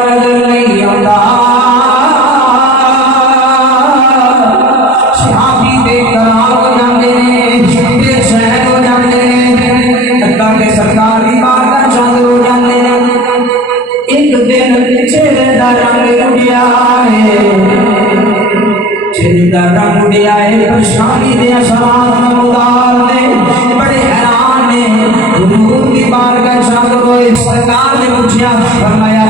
नजर नहीं आता। शहाबी दे करार हो जाते हैं, बेचैन हो जाते हैं, अल्लाह के सरकार की बारगाह चांद हो जाते हैं। एक दिन चेहरे का रंग उड़िया है, चेहरे का रंग उड़िया है, परेशानी दे असरात नमूदार ने बड़े हैरान ने। हुजूर की बारगाह चांद होए, सरकार ने पूछा, फरमाया